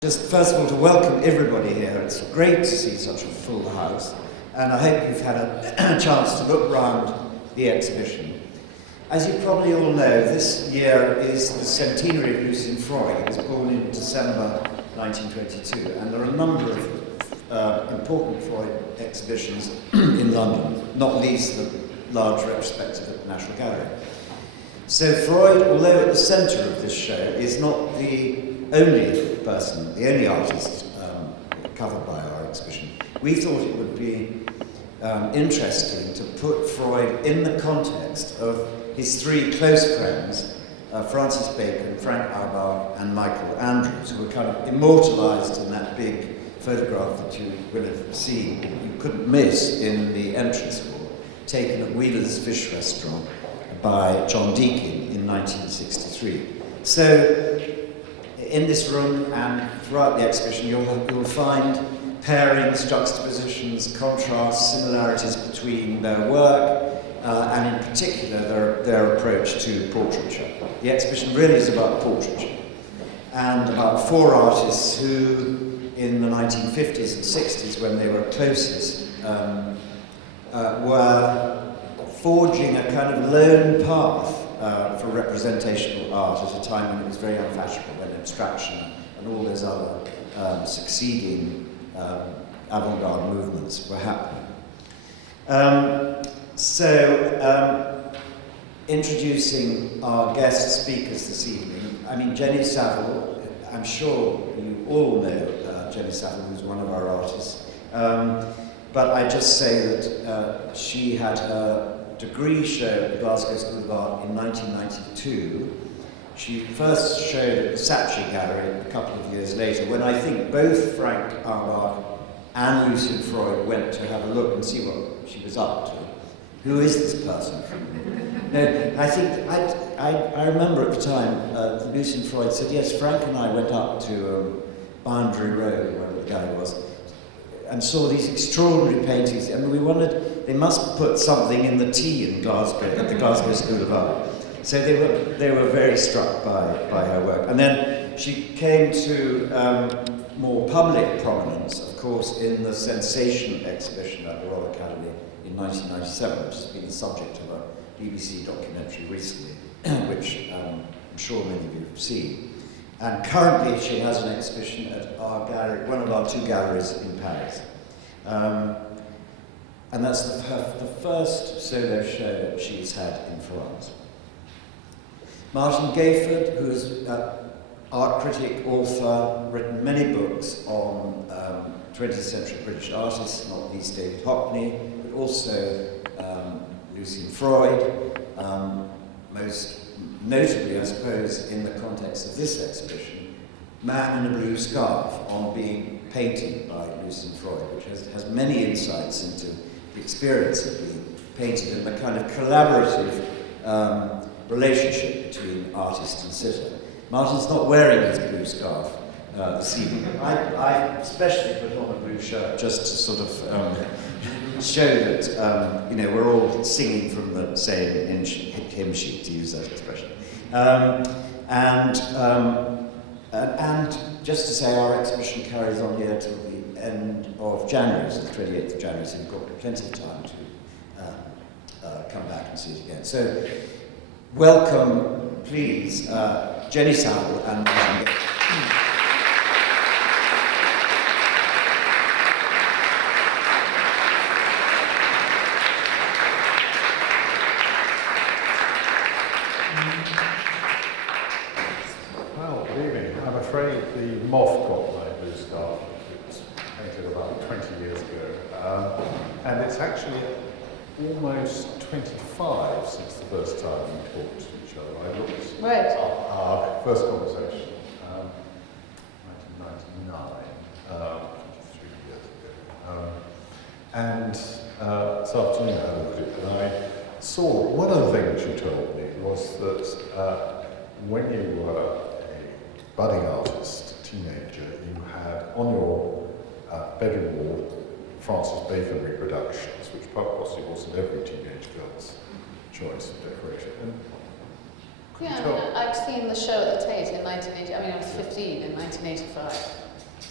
Just first of all to welcome everybody here. It's great to see such a full house, and I hope you've had a chance to look round the exhibition. As you probably all know, this year is the centenary of Lucian Freud. He was born in December 1922, and there are a number of important Freud exhibitions in London, not least the large retrospective at the National Gallery. So Freud, although at the centre of this show, is not the only person, the only artist covered by our exhibition. We thought it would be interesting to put Freud in the context of his three close friends, Francis Bacon, Frank Auerbach, and Michael Andrews, who were kind of immortalised in that big photograph that you will have seen, you couldn't miss in the entrance hall, taken at Wheeler's Fish Restaurant by John Deakin in 1963. So, in this room and throughout the exhibition, you'll find pairings, juxtapositions, contrasts, similarities between their work, and in particular their approach to portraiture. The exhibition really is about portraiture, and about four artists who, in the 1950s and 60s, when they were closest, were forging a kind of lone path for representational art at a time when it was very unfashionable, when abstraction and all those other succeeding avant-garde movements were happening. Introducing our guest speakers this evening, I mean, Jenny Saville, I'm sure you all know Jenny Saville, who's one of our artists, but I just say that she had her degree show at the Glasgow School of Art in 1992. She first showed at the Saatchi Gallery a couple of years later, when I think both Frank Auerbach and Lucian Freud went to have a look and see what she was up to. Who is this person? No, I think, I remember at the time, Lucian Freud said, yes, Frank and I went up to Boundary Road, wherever the gallery was, and saw these extraordinary paintings, and we wondered, they must put something in the tea in Glasgow, at the Glasgow School of Art. So they were very struck by her work. And then she came to more public prominence, of course, in the Sensation exhibition at the Royal Academy in 1997, which has been the subject of a BBC documentary recently, which I'm sure many of you have seen. And currently she has an exhibition at our gallery, one of our two galleries in Paris. And that's the first solo show that she's had in France. Martin Gayford, who is an art critic, author, written many books on 20th century British artists, not least David Hockney, but also Lucian Freud, most notably, I suppose, in the context of this exhibition, Man in a Blue Scarf, on being painted by Lucian Freud, which has many insights into the experience of being painted and the kind of collaborative relationship between artist and sitter. Martin's not wearing his blue scarf this evening. I especially put on a blue shirt just to sort of show that we're all singing from the same hymn sheet, to use that expression. And just to say, our exhibition carries on here till the end of January, so the 28th of January, so we've got plenty of time to come back and see it again. So, welcome, please, Jenny Saville and Well, good evening. I'm afraid the moth got my blue scarf. It was painted about 20 years ago. And it's actually almost 25 since the first time we talked to each other. I looked at our first conversation, 1999, 23 years ago. And this afternoon I had a look at it, and I saw one of the things you told me was that when you were a budding artist, teenager, you had on your bedroom wall Francis Bacon reproductions, which possibly wasn't every teenage girl's choice of decoration. Yeah, I'd seen the show at the Tate in 1980. I mean, I was 15 in 1985.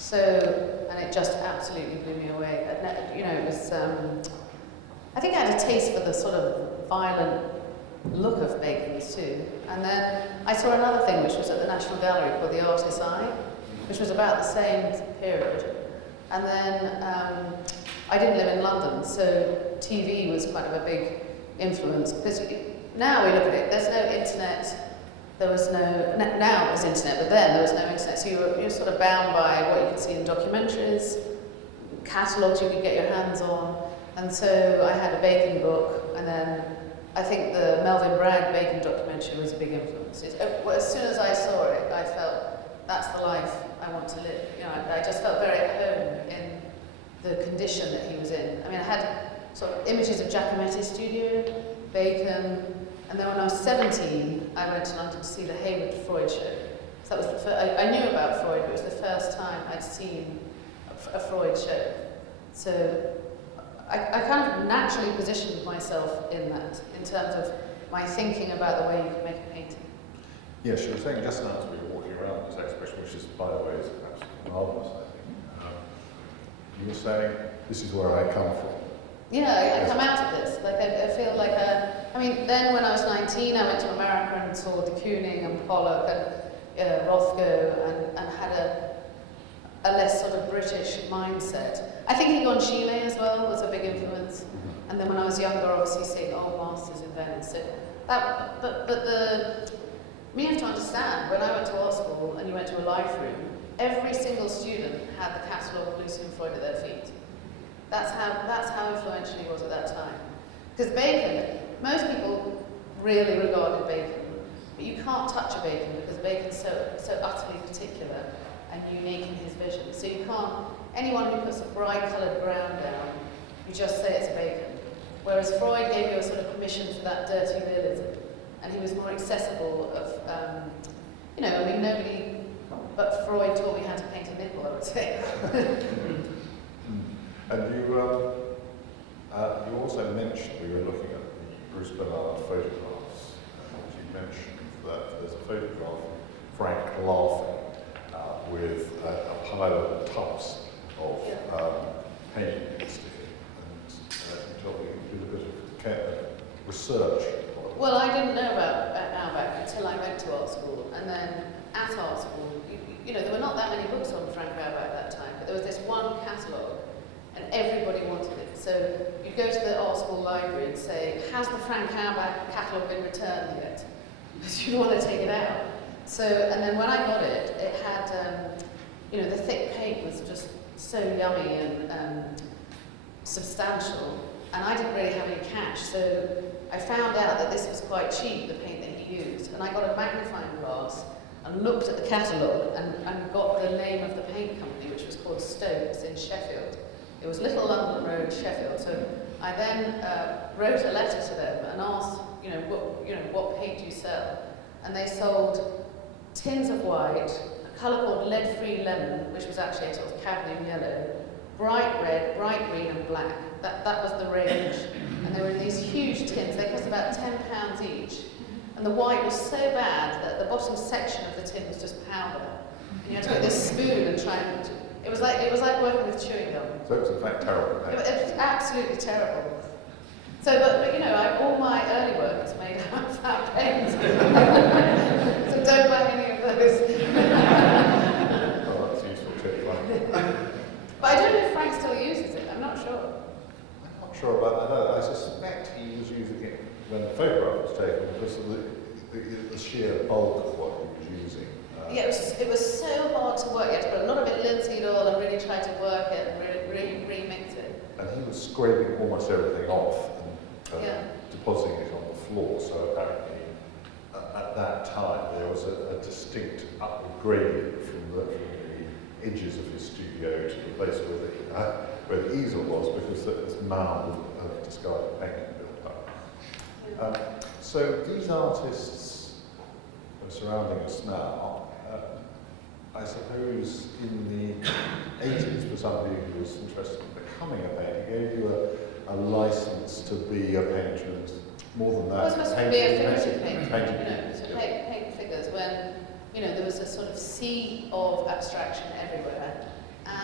So, and it just absolutely blew me away. You know, it was, I think I had a taste for the sort of violent look of Bacon's too. And then I saw another thing which was at the National Gallery called The Artist's Eye, which was about the same period. And then I didn't live in London, so TV was kind of a big influence. Because now we look at it, there's no internet. There was no, now there's internet, but then there was no internet, so you were sort of bound by what you could see in documentaries, catalogues you could get your hands on, and so I had a Bacon book, and then I think the Melvyn Bragg Bacon documentary was a big influence. As soon as I saw it, I felt that's the life I want to live. You know, I just felt very at home in the condition that he was in. I mean, I had sort of images of Giacometti's studio, Bacon. And then when I was 17, I went to London to see the Hayward Freud show. So that was the first, I knew about Freud, but it was the first time I'd seen a Freud show. So I kind of naturally positioned myself in that, in terms of my thinking about the way you can make a painting. Yes, you were saying just now as we were walking around this exhibition, which is, by the way, is absolutely marvellous, I think. You were saying, this is where I come from. Yeah, I come out of this. Like I feel like I mean, then when I was 19, I went to America and saw de Kooning and Pollock and Rothko and had a less sort of British mindset. I think Egon Schiele as well was a big influence. And then when I was younger, obviously seeing old masters in Venice. So that, you have to understand, when I went to art school and you went to a life room, every single student had the catalogue of Lucian Freud at their feet. That's how influential he was at that time. Because Bacon, most people really regarded Bacon, but you can't touch a Bacon because Bacon's so utterly particular and unique in his vision. So you can't, anyone who puts a bright coloured ground down, you just say it's a Bacon. Whereas Freud gave you a sort of permission for that dirty realism, and he was more accessible of, you know, I mean, nobody but Freud taught me how to paint a nipple, I would say. And you also mentioned, we were looking at the Bruce Bernard photographs, and you mentioned that there's a photograph of Frank laughing with a pile of tubs of painting mixed in. And you told me you did a bit of research. Well, I didn't know about Auerbach until I went to art school, and then at art school, you know, there were not that many books on Frank Auerbach at that time, but there was this one catalogue, and everybody wanted it. So you'd go to the art school library and say, has the Frank Auerbach catalogue been returned yet? Because you'd want to take it out. So, and then when I got it, it had, you know, the thick paint was just so yummy and substantial, and I didn't really have any cash, so I found out that this was quite cheap, the paint that he used, and I got a magnifying glass and looked at the catalogue and got the name of the paint company, which was called Stokes in Sheffield. It was Little London Road, Sheffield. So I then wrote a letter to them and asked, what paint do you sell? And they sold tins of white, a colour called lead-free lemon, which was actually a sort of cadmium yellow, bright red, bright green, and black. That was the range. And they were in these huge tins. They cost about £10 each. And the white was so bad that the bottom section of the tin was just powder. And you had to get this spoon and try and... It was like working with chewing gum. So it was in fact terrible. It was absolutely terrible. So, but you know, all my early work is made out of that paint. So don't buy any of those. Oh, that's a useful tip, right? But I don't know if Frank still uses it. I'm not sure. I'm not sure about that either. I suspect he was using it when the photograph was taken because of the sheer bulk of what he was using. Yeah, it was so hard to work. You had to put a lot of it linseed oil and really try to work it and really remix it. And he was scraping almost everything off and depositing it on the floor. So apparently, at that time, there was a distinct upward gradient from the edges of his studio to the place where the easel was, because this mound of discarded paint built up. So these artists surrounding us now, I suppose in the 80s, for somebody who was interested in becoming a painter, gave you a license to be a painter, and more than that, it was supposed to be a figurative painting, to paint figures when, there was a sort of sea of abstraction everywhere,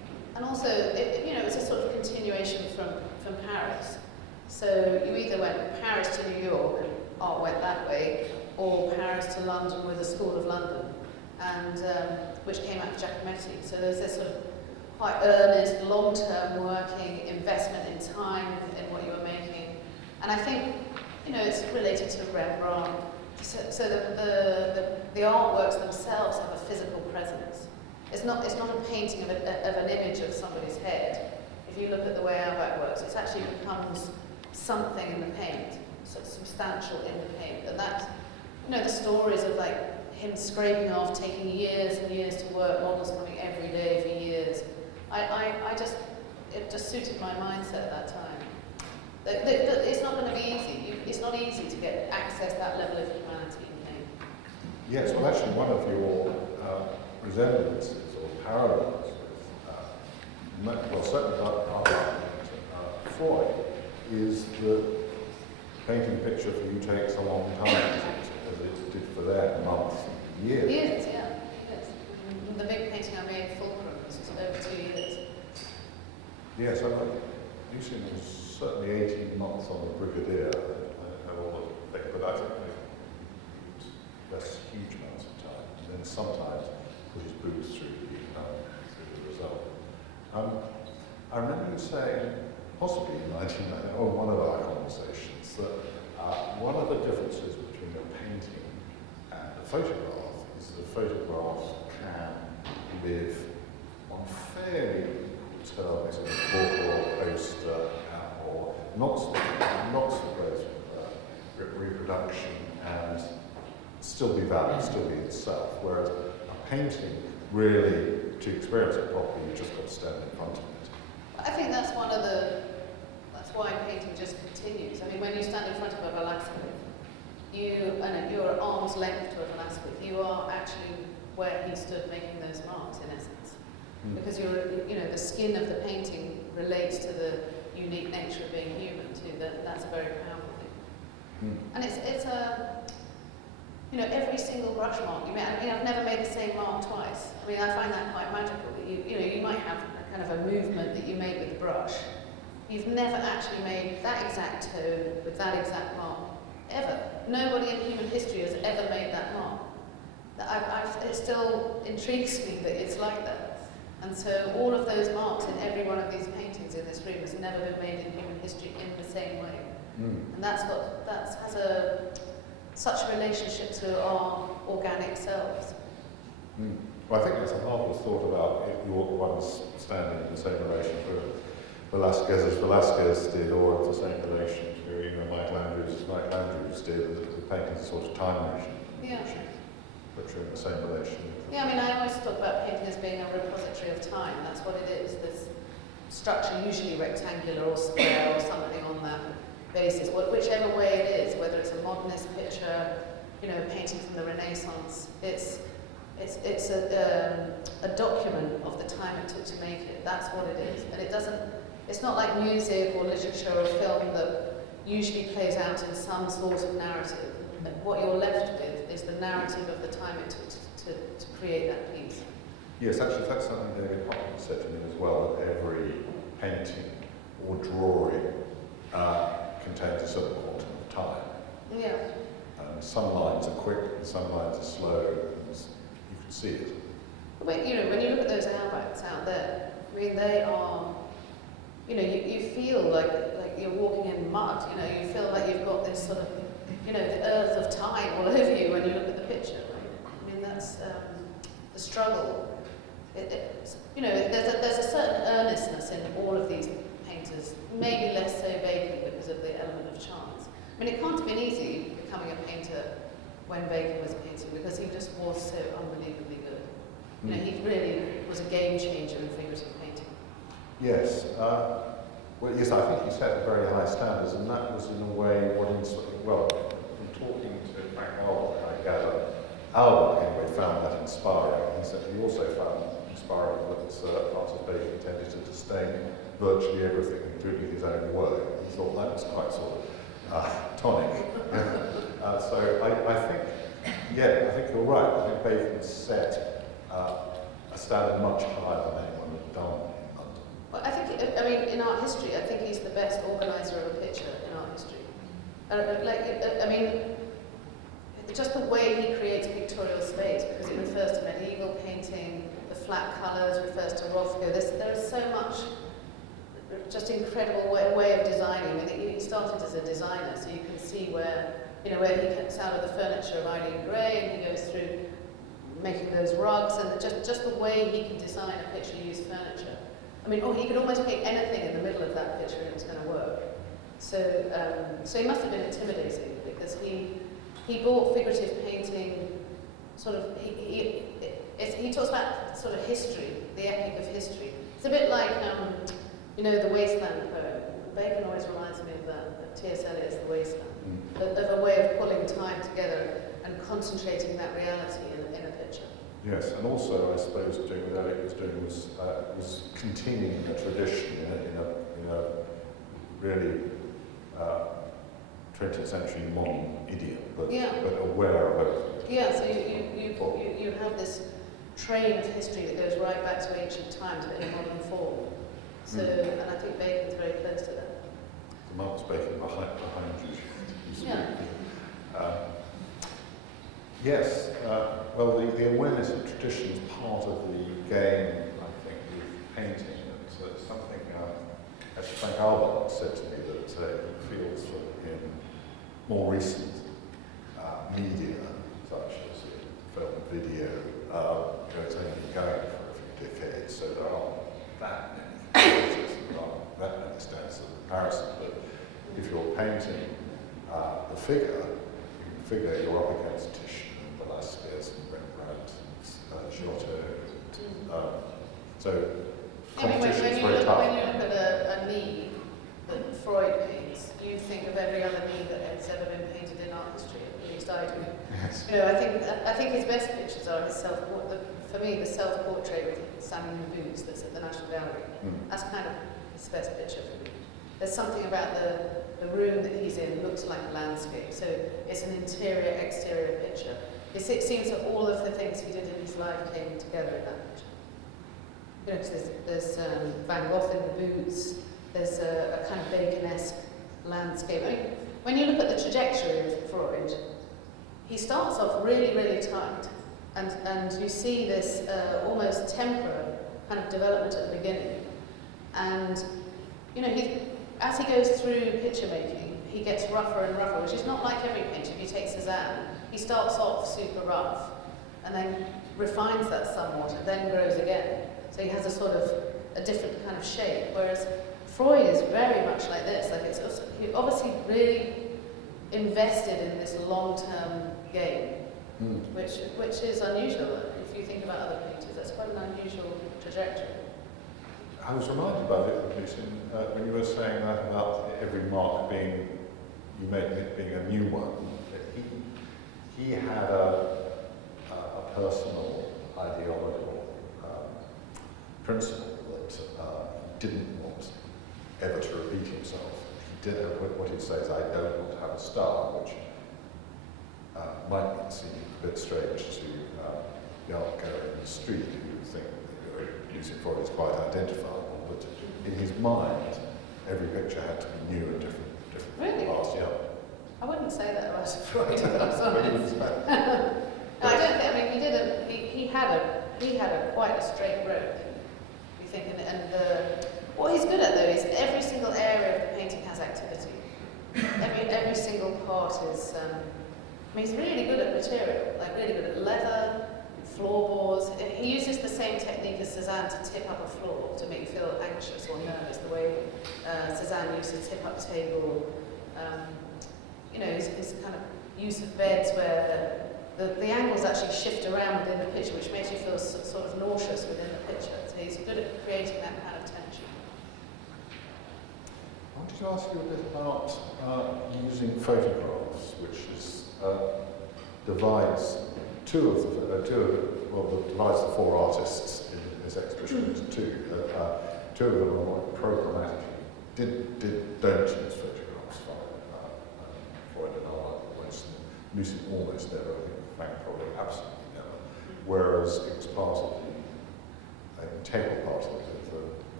from Paris. So you either went Paris to New York, and art went that way, or Paris to London with the School of London, and which came out of Giacometti. So there's this sort of quite earnest, long-term working investment in time in what you were making. And I think, you know, it's related to Rembrandt. So the artworks themselves have a physical presence. It's not a painting of an image of somebody's head. If you look at the way Albert works, it actually becomes something in the paint, so substantial in the paint. And that's, you know, the stories of like him scraping off, taking years and years to work, models coming every day for years. It just suited my mindset at that time. It's not going to be easy. It's not easy to get access to that level of humanity in paint. Yes, well actually one of your resemblances or parallels with, well certainly Freud, is that painting a picture for you takes a long time, as it did for them, months, years. Years, yeah. Yes. The big painting I made, Fulcrum, was over 2 years. Yes, Lucian was certainly 18 months on the Brigadier. I don't know all the thing, but I think that's huge amounts of time. And then sometimes put his boots through the result. I remember you saying, possibly in 1990, or one of our conversations, that one of the differences between a painting and a photograph is that a photograph can live on fairly terms in a book or a poster or lots of ways of reproduction and still be valid, still be itself. Whereas a painting, really, to experience it properly, you just got to stand in front of it. I think that's why painting just continues. I mean, when you stand in front of a Velasquez, you're at arm's length to a Velasquez. You are actually where he stood making those marks, in essence. Because the skin of the painting relates to the unique nature of being human too. That's a very powerful thing. And it's every single brush mark you make. I mean, I've never made the same mark twice. I mean, I find that quite magical. That you might have a kind of a movement that you made with the brush. You've never actually made that exact tone with that exact mark, ever. Nobody in human history has ever made that mark. It still intrigues me that it's like that. And so all of those marks in every one of these paintings in this room has never been made in human history in the same way. And that has such a relationship to our organic selves. Well, I think that's a marvellous thought about if your one's standing in the same relation to Velasquez as Velasquez did, or of the same relation to Michael Andrews as Michael Andrews did. The painting's a sort of time machine. Yeah. But you're in the same relation. Yeah, I mean, I always talk about painting as being a repository of time. That's what it is. This structure, usually rectangular or square or something on that basis, whichever way it is, whether it's a modernist picture, a painting from the Renaissance, it's a document of the time it took to make it. That's what it is. And it's not like music or literature or film that usually plays out in some sort of narrative. What you're left with is the narrative of the time it took to create that piece. Yes, actually that's something David Hopkins said to me as well, that every painting or drawing contains a certain quantum of time. Yeah. And some lines are quick and some lines are slow, and you can see it. When you look at those outbacks out there, I mean, they are, you feel like you're walking in mud, you feel like you've got this sort of, the earth of time all over you when you look at the picture. Right? I mean, that's the struggle. There's a certain earnestness in all of these painters, maybe less so Bacon because of the element of chance. I mean, it can't have been easy becoming a painter when Bacon was painting because he just was so unbelievably good. He really was a game changer in figurative painting. Yes. Yes, I think he set very high standards, and that was in a way what from talking to Frank Albert, I gather, Albert anyway found that inspiring. He also found inspiring that Francis Bacon intended to disdain virtually everything, including his own work. He thought that was quite sort of tonic. So I think you're right. I think Bacon set a standard much higher than anyone had done in London. Well, I think, in art history, I think he's the best organizer of a picture in art history. Just the way he creates pictorial space, because it refers to medieval painting, the flat colours refers to Rothko. There is so much just incredible way of designing. I mean, he started as a designer, so you can see where he gets out of the furniture of Eileen Gray, and he goes through making those rugs, and just the way he can design a picture use furniture. I mean, he could almost paint anything in the middle of that picture and it was going to work. So he must have been intimidating, because he brought figurative painting, he talks about sort of history, the epic of history. It's a bit like, the Wasteland poem. Bacon always reminds me of that T.S. Eliot's The Wasteland, of a way of pulling time together and concentrating that reality in a picture. Yes, and also I suppose what Eliot was doing was continuing a tradition in a really 20th century modern idiom, but aware of it. Yeah, so you have this train of history that goes right back to ancient times, but in a modern form. So, and I think Bacon's very close to that. The Mark's Bacon behind you. Yeah. Yes, well, the awareness of tradition is part of the game, I think, with painting. It's something, as Frank Albert said to me, that he feels that in more recent media, such as film and video, it's only been going for a few decades, so there aren't that many images, there aren't that many standards of comparison. But if you're painting the figure, you're up against Titian and Velasquez and Rembrandt and Giotto. So competition is very tough. When you look at a knee that Freud paints, you think of every other knee that has ever been painted in art history, at least I do. Yes. I think his best pictures are his for me, the self-portrait with Sam in the boots that's at the National Gallery. That's kind of his best picture for me. There's something about the room that he's in looks like a landscape, so it's an interior-exterior picture. It seems that all of the things he did in his life came together in that picture. Because there's Van Gogh in the boots, there's a kind of Bacon-esque landscape. I mean, when you look at the trajectory of Freud, he starts off really, really tight, and you see this almost tempera kind of development at the beginning. And, as he goes through picture making, he gets rougher and rougher, which is not like every painter. If you take Cézanne, he starts off super rough, and then refines that somewhat, and then grows again. So he has a different kind of shape, whereas Freud is very much like this. He obviously really invested in this long-term game, which is unusual. If you think about other painters, that's quite an unusual trajectory. I was reminded about it, when you were saying that about every mark being a new one. He had a personal ideological principle that he didn't want ever to repeat himself. He did what he says, I don't want to have a star, which might seem a bit strange to the art gallery in the street who think that using Freud is quite identifiable, but in his mind, every picture had to be new and different Really? from the past. Yeah. I wouldn't say that about Freud, if I'm honest. No, I don't think. He had a quite a straight road. You think, what he's good at though is every single area of the painting has activity. Every single part is. He's really good at material, like really good at leather, floorboards. He uses the same technique as Cézanne to tip up a floor to make you feel anxious or nervous. The way Cézanne used to tip up table. His kind of use of beds where the angles actually shift around within the picture, which makes you feel sort of nauseous within the picture. So he's good at creating that kind of tension. I wanted to ask you a bit about using photographs, which is divides divides the four artists in this exhibition into two. Two of them are more programmatic. Don't use photographs. Freud and Lucy almost never. I think Frank probably absolutely never. Whereas it was part of the integral part of the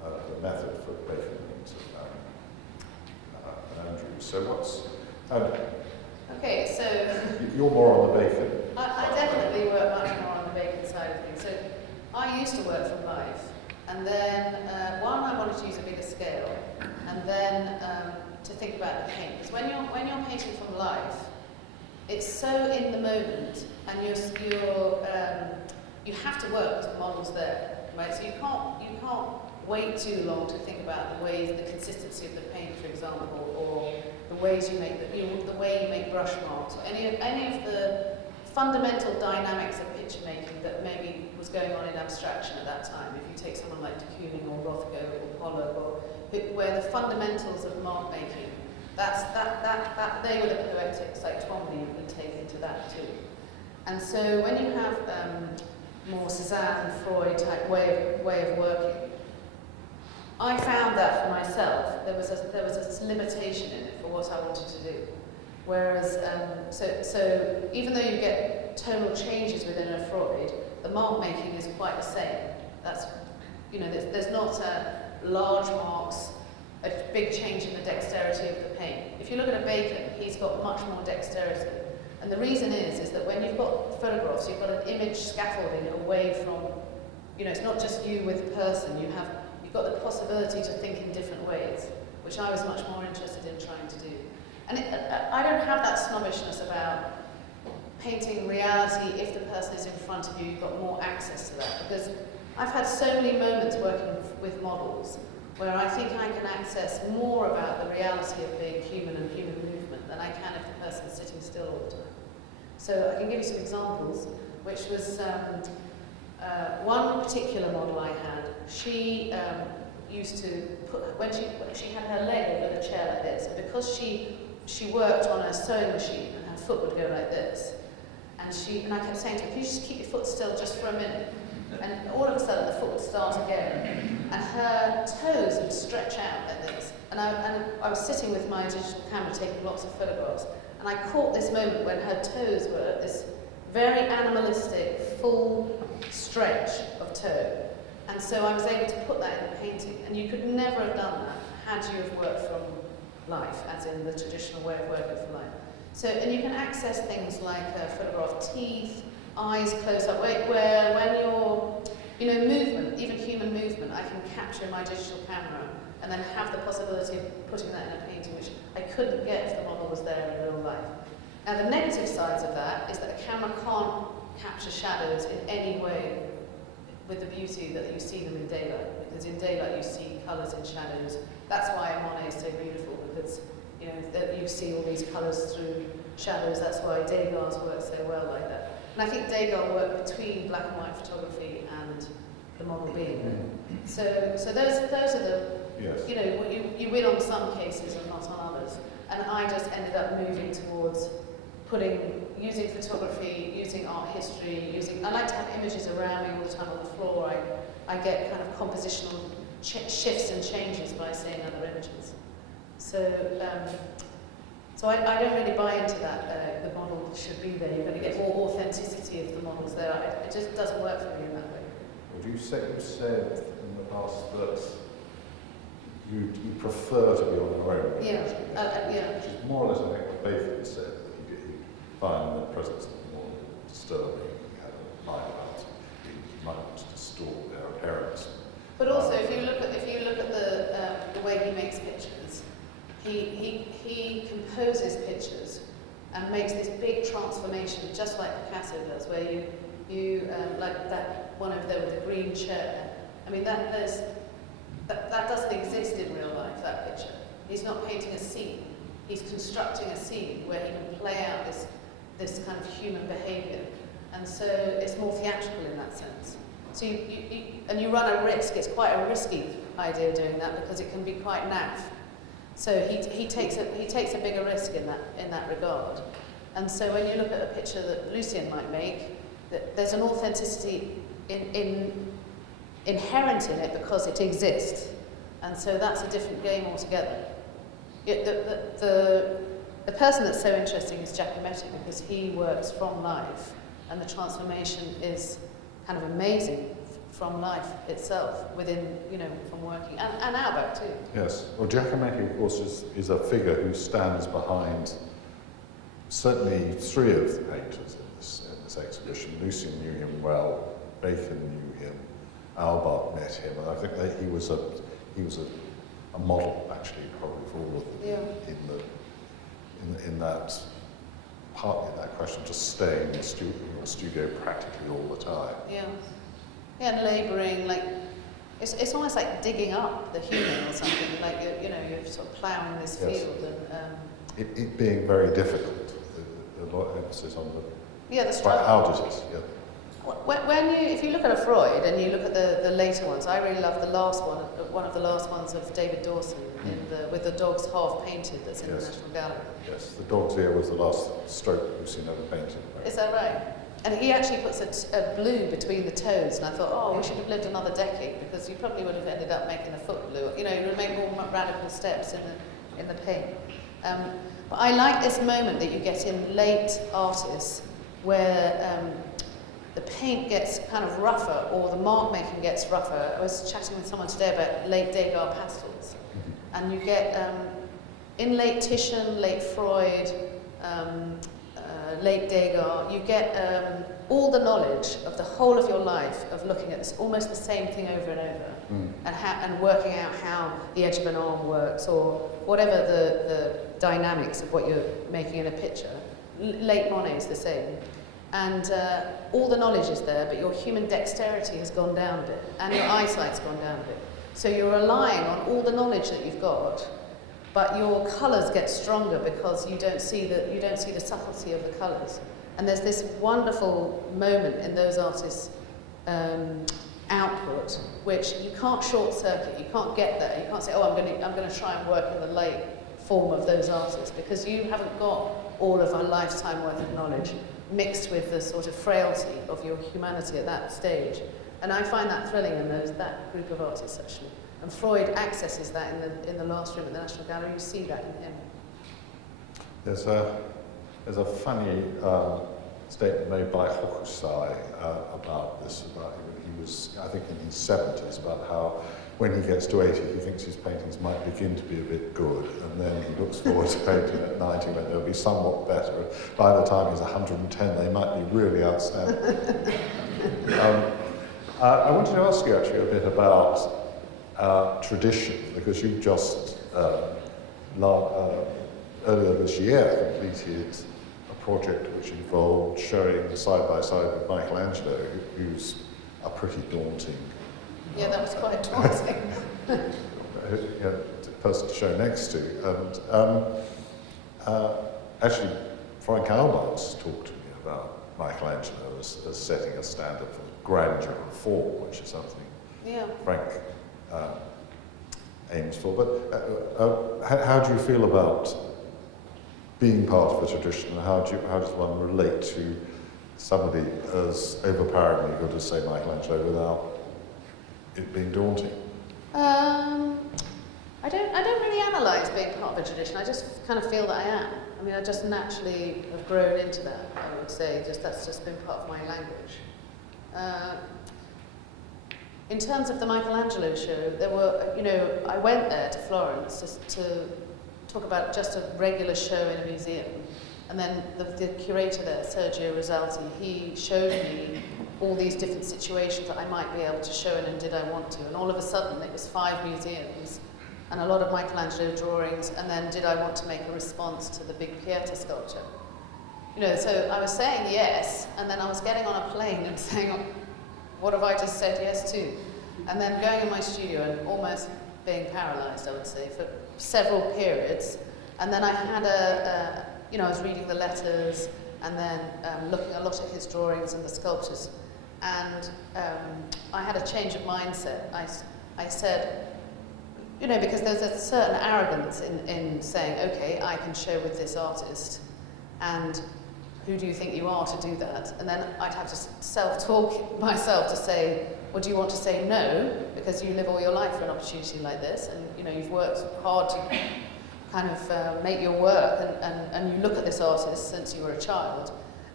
the method for Bacon and Andrews. So what's... Okay, so... You're more on the Bacon. I definitely work much more on the Bacon side of things. So I used to work from life, and then one, I wanted to use a bigger scale, and then to think about the paint. Because when you're painting from life, it's so in the moment, and you have to work with the models there, right? So you can't wait too long to think about the ways, the consistency of the paint, for example, or the ways you make the way you make brush marks, or any of the fundamental dynamics of picture making that maybe was going on in abstraction at that time. If you take someone like de Kooning or Rothko or Pollock, or where the fundamentals of mark making, they were the poetics, like Twombly would take into that too. And so when you have more Cézanne and Freud type way of working, I found that for myself there was a limitation in it for what I wanted to do. Whereas, so even though you get tonal changes within a Freud, the mark making is quite the same. That's, there's not large marks, a big change in the dexterity of the paint. If you look at a Bacon, he's got much more dexterity. And the reason is that when you've got photographs, you've got an image scaffolding away from, it's not just you with the person, you've got the possibility to think in different ways, which I was much more interested in trying to do. And I don't have that snobbishness about painting reality. If the person is in front of you, you've got more access to that. Because I've had so many moments working with models where I think I can access more about the reality of being human and human movement than I can if the person's sitting still all the time. So I can give you some examples, which was one particular model I had. She used to put, when she had her leg over the chair like this, and because she worked on a sewing machine and her foot would go like this, and I kept saying to her, can you just keep your foot still just for a minute? And all of a sudden the foot would start again, and her toes would stretch out like this. And I was sitting with my digital camera taking lots of photographs, and I caught this moment when her toes were at this very animalistic, full stretch of toe. And so I was able to put that in the painting, and you could never have done that had you have worked from life, as in the traditional way of working from life. So, and you can access things like photograph teeth, eyes close up, where when you're, movement, even human movement, I can capture in my digital camera and then have the possibility of putting that in a painting, which I couldn't get if the model was there in real life. Now, the negative sides of that is that a camera can't capture shadows in any way with the beauty that you see them in daylight, because in daylight you see colours and shadows. That's why Monet is so beautiful, because you see all these colours through shadows. That's why Degas work so well like that. And I think Degas worked between black and white photography and the model being. So those are the, yes. You win on some cases and not on others. And I just ended up moving towards using photography, using art history, I like to have images around me all the time on the floor. I get kind of compositional shifts and changes by seeing other images. So I don't really buy into that, the model should be there. You're going to get more authenticity if the model's there. It just doesn't work for me in that way. Would you say you said in the past that you prefer to be on your own? Yeah. Which is more or less, I think, what Gayford said, that you find the presence of more disturbing, you had a line about it might distort their appearance. But also, if you look at the way he makes pictures, he composes pictures and makes this big transformation, just like Picasso does, where you like that one over there with the green chair. I mean, that doesn't exist in real life. That picture. He's not painting a scene. He's constructing a scene where he can play out this kind of human behaviour, and so it's more theatrical in that sense. So you run a risk. It's quite a risky idea doing that because it can be quite naff. So he takes a bigger risk in that regard. And so when you look at a picture that Lucien might make, there's an authenticity inherent in it because it exists. And so that's a different game altogether. The person that's so interesting is Giacometti, because he works from life, and the transformation is kind of amazing from life itself, within, from working, and Outback too. Yes. Well, Giacometti, of course, is a figure who stands behind certainly three of the painters in this exhibition. Lucian knew him well, Bacon knew him, Albert met him, and I think that he was a model, actually, probably for all of them. Yeah. In that, partly in that question, just staying in the studio practically all the time. Yeah. Yeah, and labouring, like, it's almost like digging up the human or something, like, you're sort of ploughing this field. And it being very difficult, a lot of emphasis on the struggle. How does it? Yeah. If you look at a Freud and you look at the later ones, I really love the last one of the last ones of David Dawson with the dogs half painted that's in the National Gallery. Yes, the dog's ear was the last stroke Lucian ever painted. Right? Is that right? And he actually puts a blue between the toes, and I thought, we should have lived another decade, because you probably would have ended up making the foot blue. You would make more radical steps in the paint. But I like this moment that you get in late artists, where the paint gets kind of rougher, or the mark making gets rougher. I was chatting with someone today about late Degas pastels, and you get in late Titian, late Freud, late Degas, you get all the knowledge of the whole of your life of looking at this, almost the same thing over and over, and working out how the edge of an arm works, or whatever the dynamics of what you're making in a picture. Late Monet's the same. And all the knowledge is there, but your human dexterity has gone down a bit, and your eyesight's gone down a bit. So you're relying on all the knowledge that you've got, but your colours get stronger because you don't see the subtlety of the colours. And there's this wonderful moment in those artists' output, which you can't short circuit. You can't get there. You can't say, I'm going to try and work in the late form of those artists, because you haven't got all of a lifetime worth of knowledge mixed with the sort of frailty of your humanity at that stage. And I find that thrilling in that group of artists, actually. And Freud accesses that in the last room at the National Gallery. You see that in him. There's a funny statement made by Hokusai about this. He was, I think, in his 70s, about how when he gets to 80, he thinks his paintings might begin to be a bit good, and then he looks forward to painting at 90 when they'll be somewhat better. By the time he's 110, they might be really outstanding. I wanted to ask you actually a bit about tradition, because you just earlier this year completed a project which involved showing side by side with Michelangelo, who's a pretty daunting. Yeah, that was quite daunting. Person to show next to. And actually, Frank Albart's talked to me about Michelangelo as setting a standard for grandeur and form, which is something Frank aims for. But how do you feel about being part of a tradition, and how does one relate to somebody as overpoweringly good as, say, Michelangelo without it being daunting? I don't really analyse being part of a tradition. I just kind of feel that I am. I mean, I just naturally have grown into that, I would say. That's just been part of my language. In terms of the Michelangelo show, there were, I went there to Florence just to talk about just a regular show in a museum. And then the curator there, Sergio Rosalti, he showed me all these different situations that I might be able to show in, and did I want to. And all of a sudden, it was 5 museums and a lot of Michelangelo drawings, and then did I want to make a response to the big Pieta sculpture? So I was saying yes, and then I was getting on a plane and saying, what have I just said yes to? And then going in my studio and almost being paralysed, I would say, for several periods. And then I had I was reading the letters, and then looking a lot at his drawings and the sculptures. And I had a change of mindset. I said, because there's a certain arrogance in saying, okay, I can show with this artist, and who do you think you are to do that? And then I'd have to self-talk myself to say, well, do you want to say no, because you live all your life for an opportunity like this, and you've worked hard to kind of make your work, and you look at this artist since you were a child,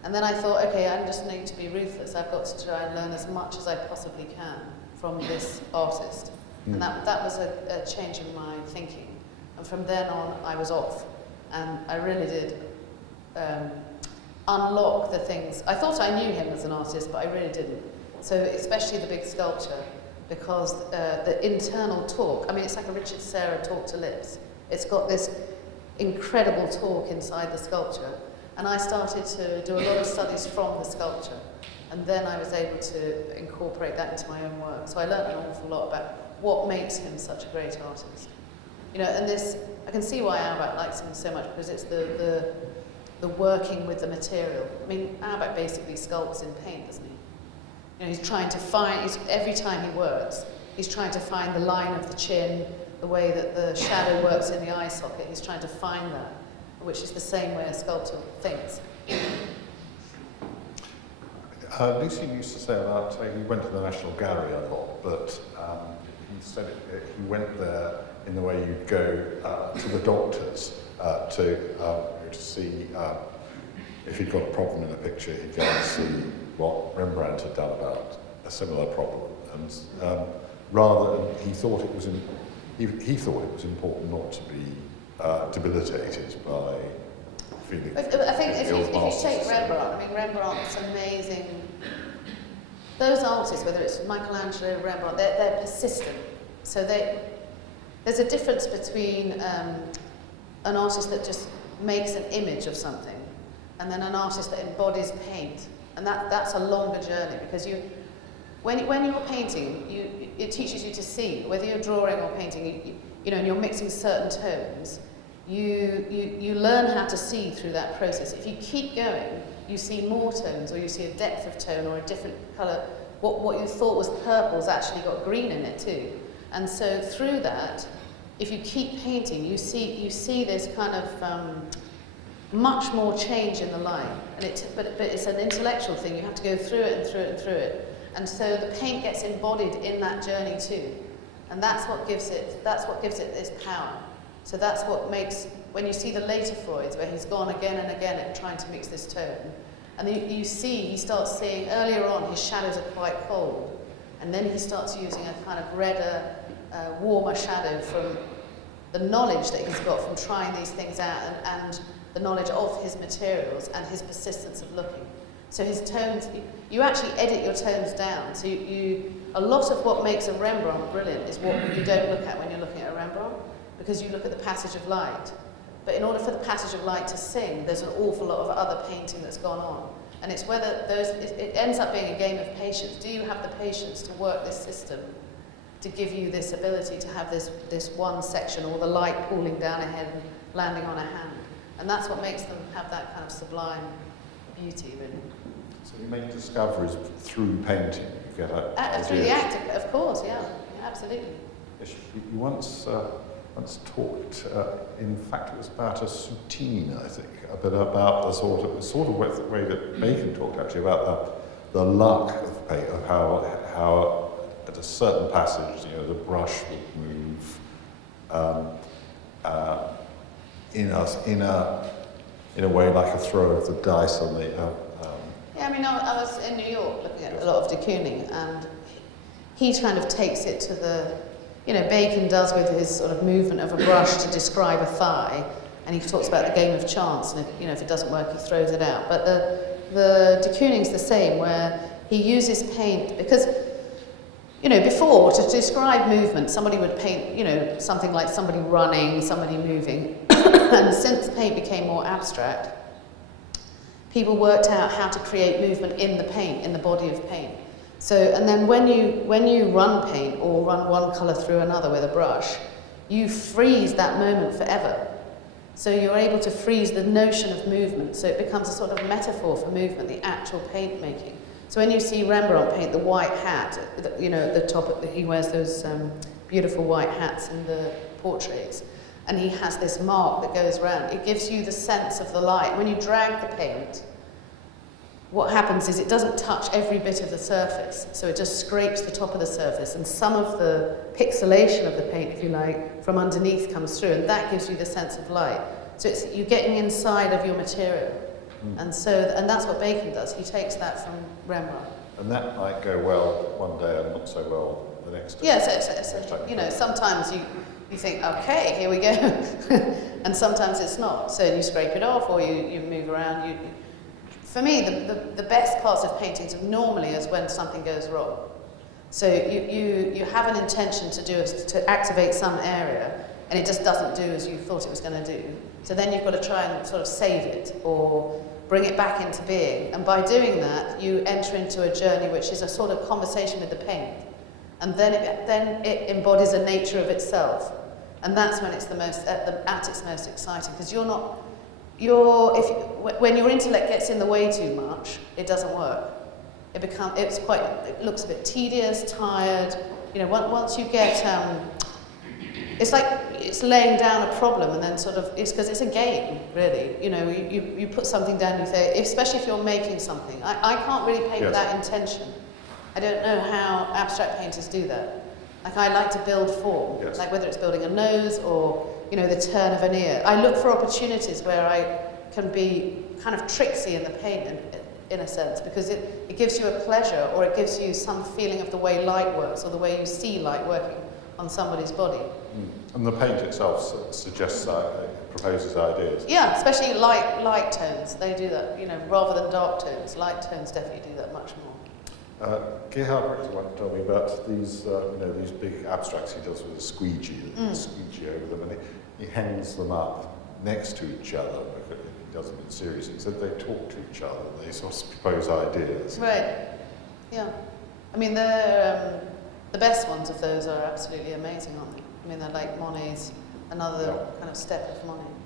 And then I thought, okay, I just need to be ruthless. I've got to try and learn as much as I possibly can from this artist. And that was a change in my thinking. And from then on, I was off. And I really did unlock the things. I thought I knew him as an artist, but I really didn't. So especially the big sculpture, because the internal talk, I mean, it's like a Richard Serra talk to lips. It's got this incredible talk inside the sculpture. And I started to do a lot of studies from the sculpture. And then I was able to incorporate that into my own work. So I learned an awful lot about what makes him such a great artist. You know, and this, I can see why Auerbach likes him so much, because it's the working with the material. I mean, Auerbach basically sculpts in paint, doesn't he? You know, he's trying to find, every time he works, he's trying to find the line of the chin, the way that the shadow works in the eye socket. He's trying to find that, which is the same way a sculptor thinks. Lucy used to say about, he went to the National Gallery a lot, but he said he went there in the way you'd go to the doctors to see if he'd got a problem in a picture, he'd go and see what Rembrandt had done about a similar problem. And he thought it was important not to be debilitated by feeling. I think if you take Rembrandt, I mean, Rembrandt's amazing. Those artists, whether it's Michelangelo, Rembrandt, they're persistent. So there's a difference between an artist that just makes an image of something, and then an artist that embodies paint, and that's a longer journey, because when you're painting, it teaches you to see, whether you're drawing or painting, you know, and you're mixing certain tones. You learn how to see through that process. If you keep going, you see more tones, or you see a depth of tone, or a different colour. What you thought was purple's actually got green in it too. And so through that, if you keep painting, you see this kind of much more change in the line. And but it's an intellectual thing. You have to go through it and through it and through it. And so the paint gets embodied in that journey too. And that's what gives it this power. So that's what makes, when you see the later Freuds, where he's gone again and again at trying to mix this tone, and then he starts seeing, earlier on, his shadows are quite cold, and then he starts using a kind of redder, warmer shadow from the knowledge that he's got from trying these things out, and the knowledge of his materials and his persistence of looking. So his tones, you actually edit your tones down. So a lot of what makes a Rembrandt brilliant is what you don't look at when you're looking at a Rembrandt, because you look at the passage of light. But in order for the passage of light to sing, there's an awful lot of other painting that's gone on. And it's whether it ends up being a game of patience. Do you have the patience to work this system to give you this ability to have this one section, or the light pooling down ahead and landing on a hand? And that's what makes them have that kind of sublime beauty, really. So you make discoveries through painting. You get through the acting, of course, yeah, absolutely. Yes, you once talked, in fact it was about a soutine, I think, but about the sort of way that Bacon talked actually about the luck of paint, of how at a certain passage, you know, the brush would move in a way like a throw of the dice on the. Yeah, I mean, I was in New York looking at a lot of de Kooning, and he kind of takes it to the, you know, Bacon does with his sort of movement of a brush to describe a thigh, and he talks about the game of chance, and if it doesn't work, he throws it out. But the de Kooning's the same, where he uses paint, because, you know, before, to describe movement, somebody would paint, you know, something like somebody running, somebody moving, and since paint became more abstract, people worked out how to create movement in the paint, in the body of paint. So, and then when you run paint, or run one colour through another with a brush, you freeze that moment forever. So you're able to freeze the notion of movement, so it becomes a sort of metaphor for movement, the actual paint making. So when you see Rembrandt paint the white hat, you know, at the top, he wears those beautiful white hats in the portraits, and he has this mark that goes around. It gives you the sense of the light. When you drag the paint, what happens is it doesn't touch every bit of the surface, so it just scrapes the top of the surface, and some of the pixelation of the paint, if you like, from underneath comes through, and that gives you the sense of light. So you're getting inside of your material, And that's what Bacon does. He takes that from Rembrandt. And that might go well one day and not so well the next day. Yeah, so you know, sometimes you think, okay, here we go, and sometimes it's not. So you scrape it off, or you move around. For me, the best parts of paintings normally is when something goes wrong. So you have an intention to activate some area, and it just doesn't do as you thought it was going to do. So then you've got to try and sort of save it or bring it back into being. And by doing that, you enter into a journey which is a sort of conversation with the paint. And then it embodies a nature of itself. And that's when it's at its most exciting, because when your intellect gets in the way too much, it doesn't work. It looks a bit tedious, tired. You know, once you get, it's like it's laying down a problem, and then it's because it's a game, really. You know, you put something down, you say, especially if you're making something. I can't really paint with that intention. I don't know how abstract painters do that. Like, I like to build form, like whether it's building a nose or, you know, the turn of an ear. I look for opportunities where I can be kind of tricksy in the paint, in a sense, because it gives you a pleasure, or it gives you some feeling of the way light works, or the way you see light working on somebody's body. And the paint itself proposes ideas. Yeah, especially light tones. They do that, you know, rather than dark tones. Light tones definitely do that much more. Gayford once told me about these big abstracts he does with a squeegee over them, and he hangs them up next to each other. He does them in series. He said they talk to each other. They sort of propose ideas. Right. Yeah. I mean, the best ones of those are absolutely amazing, aren't they? I mean, they're like Monet's, another kind of step of Monet.